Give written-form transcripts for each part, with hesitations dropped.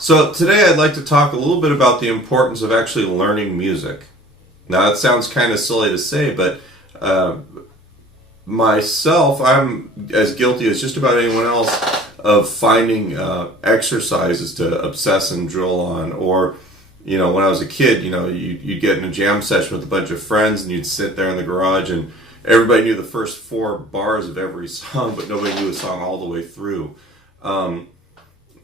So today I'd like to talk a little bit about the importance of actually learning music. Now that sounds kind of silly to say, but uh, myself, I'm as guilty as just about anyone else of finding exercises to obsess and drill on. Or, when I was a kid, you'd get in a jam session with a bunch of friends and you'd sit there in the garage and everybody knew the first four bars of every song, but nobody knew the song all the way through. Um,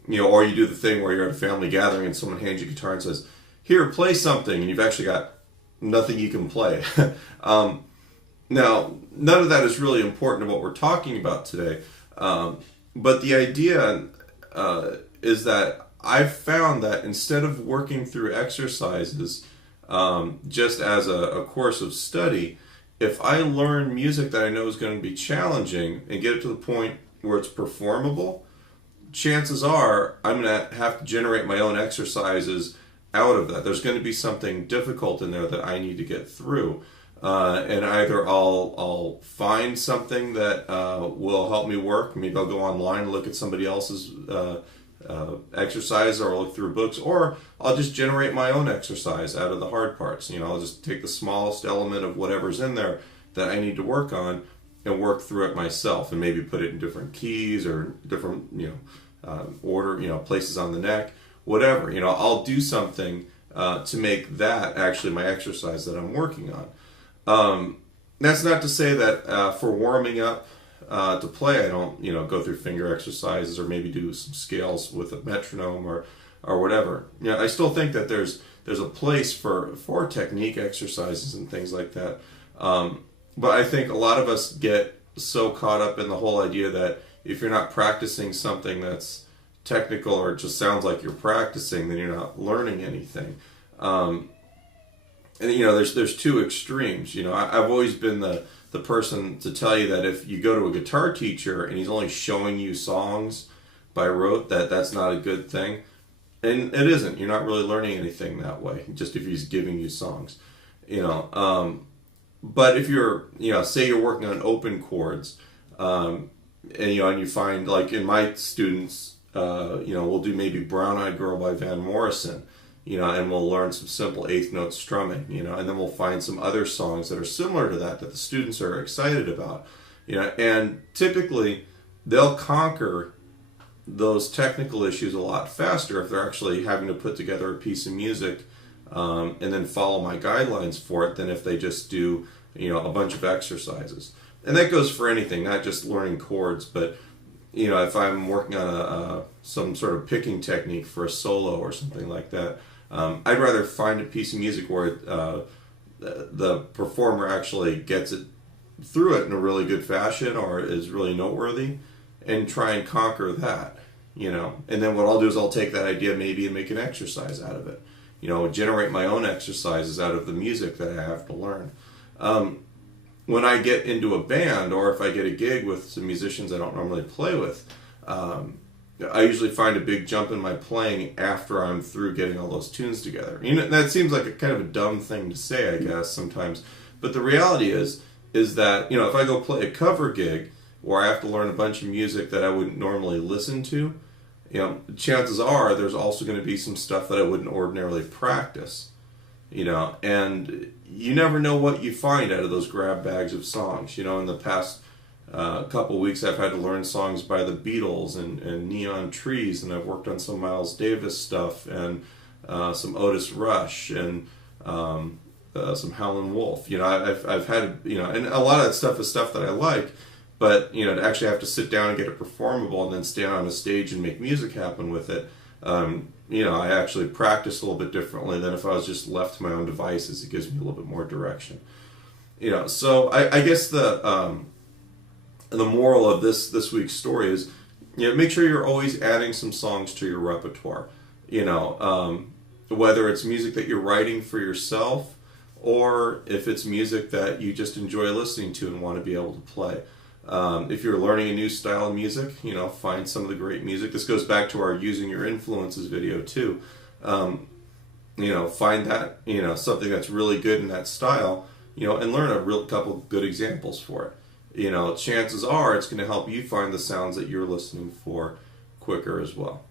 or you do the thing where you're at a family gathering and someone hands you a guitar and says, "Here, play something," and you've actually got nothing you can play. um, Now, none of that is really important to what we're talking about today, but the idea is that I've found that instead of working through exercises just as a course of study, if I learn music that I know is going to be challenging and get it to the point where it's performable, chances are I'm going to have to generate my own exercises out of that. There's going to be something difficult in there that I need to get through. And either I'll find something that will help me work. Maybe I'll go online and look at somebody else's exercise, or I'll look through books, or I'll just generate my own exercise out of the hard parts. I'll just take the smallest element of whatever's in there that I need to work on and work through it myself, and maybe put it in different keys or different order, places on the neck, whatever. I'll do something to make that actually my exercise that I'm working on. That's not to say that for warming up to play, I don't go through finger exercises or maybe do some scales with a metronome or whatever. I still think that there's a place for technique exercises and things like that. But I think a lot of us get so caught up in the whole idea that if you're not practicing something that's technical, or it just sounds like you're practicing, then you're not learning anything. And there's two extremes. I've always been the person to tell you that if you go to a guitar teacher and he's only showing you songs by rote, that's not a good thing. And it isn't. You're not really learning anything that way, just if he's giving you songs. But if you're, say you're working on open chords, and you find, like in my students, we'll do maybe Brown Eyed Girl by Van Morrison, and we'll learn some simple eighth note strumming, and then we'll find some other songs that are similar to that the students are excited about, and typically they'll conquer those technical issues a lot faster if they're actually having to put together a piece of music and then follow my guidelines for it than if they just do, a bunch of exercises. And that goes for anything, not just learning chords, but if I'm working on some sort of picking technique for a solo or something like that, I'd rather find a piece of music where the performer actually gets it through it in a really good fashion or is really noteworthy, and try and conquer that, And then what I'll do is I'll take that idea maybe and make an exercise out of it, generate my own exercises out of the music that I have to learn. When I get into a band, or if I get a gig with some musicians I don't normally play with, I usually find a big jump in my playing after I'm through getting all those tunes together. That seems like a kind of a dumb thing to say, I guess, sometimes. But the reality is that, if I go play a cover gig where I have to learn a bunch of music that I wouldn't normally listen to, chances are there's also going to be some stuff that I wouldn't ordinarily practice. And you never know what you find out of those grab bags of songs. In the past couple weeks, I've had to learn songs by the Beatles and Neon Trees, and I've worked on some Miles Davis stuff and some Otis Rush and some Howlin' Wolf. I've had, and a lot of that stuff is stuff that I like, but to actually have to sit down and get it performable and then stand on a stage and make music happen with it. I actually practice a little bit differently than if I was just left to my own devices. It gives me a little bit more direction. So I guess the moral of this week's story is, make sure you're always adding some songs to your repertoire. Whether it's music that you're writing for yourself, or if it's music that you just enjoy listening to and want to be able to play. If you're learning a new style of music, find some of the great music. This goes back to our Using Your Influences video too. Find that, something that's really good in that style, and learn a real couple good examples for it. Chances are it's going to help you find the sounds that you're listening for quicker as well.